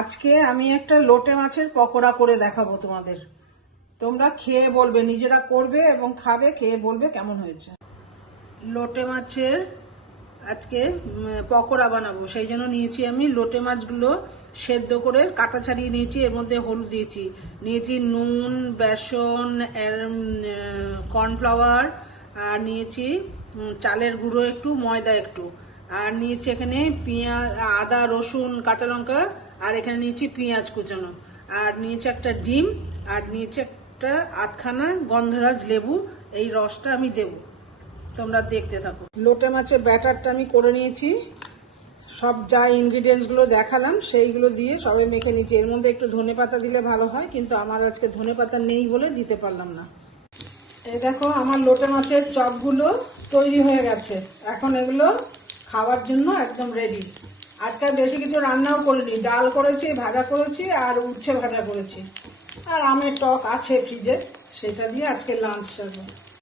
আজকে আমি একটা লোটে মাছের পকোড়া করে দেখাবো তোমাদের। তোমরা খেয়ে বলবে, নিজেরা করবে এবং খাবে, খেয়ে বলবে কেমন হয়েছে। লোটে মাছের আজকে পকোড়া বানাবো, সেই জন্য নিয়েছি আমি লোটে মাছগুলো সেদ্ধ করে কাটা ছাড়িয়ে নিয়েছি। এর মধ্যে হলুদ নিয়েছি নুন, বেসন, কর্নফ্লাওয়ার, আর নিয়েছি চালের গুঁড়ো একটু, ময়দা একটু, আর নিয়েছি এখানে পেঁয়াজ, আদা, রসুন, কাঁচা লঙ্কা, আর এখানে নিয়েছি পেঁয়াজ কুচানো, আর নিয়েছি একটা ডিম, আর নিয়েছি একটা আধখানা গন্ধরাজ লেবু। এই রসটা আমি দেবো, তোমরা দেখতে থাকো। লোটে মাছের ব্যাটারটা আমি করে নিয়েছি, সব যা ইনগ্রিডিয়েন্টস গুলো দেখালাম সেইগুলো দিয়ে সবাই মেখে নিয়েছি। এর মধ্যে একটু ধনেপাতা দিলে ভালো হয়, কিন্তু আমার আজকে ধনেপাতা নেই বলে দিতে পারলাম না। এই দেখো আমার লোটে মাছের চপগুলো তৈরি হয়ে গেছে। এখন এগুলো খাওয়ার জন্য একদম রেডি। আজকে বেশি কিছু রান্নাও করিনি, ডাল করেছি, ভাজা করেছি, আর উচ্ছে ভাজা করেছি, আর আমের টক আছে ফ্রিজে, সেটা দিয়ে আজকে লাঞ্চ সারবো।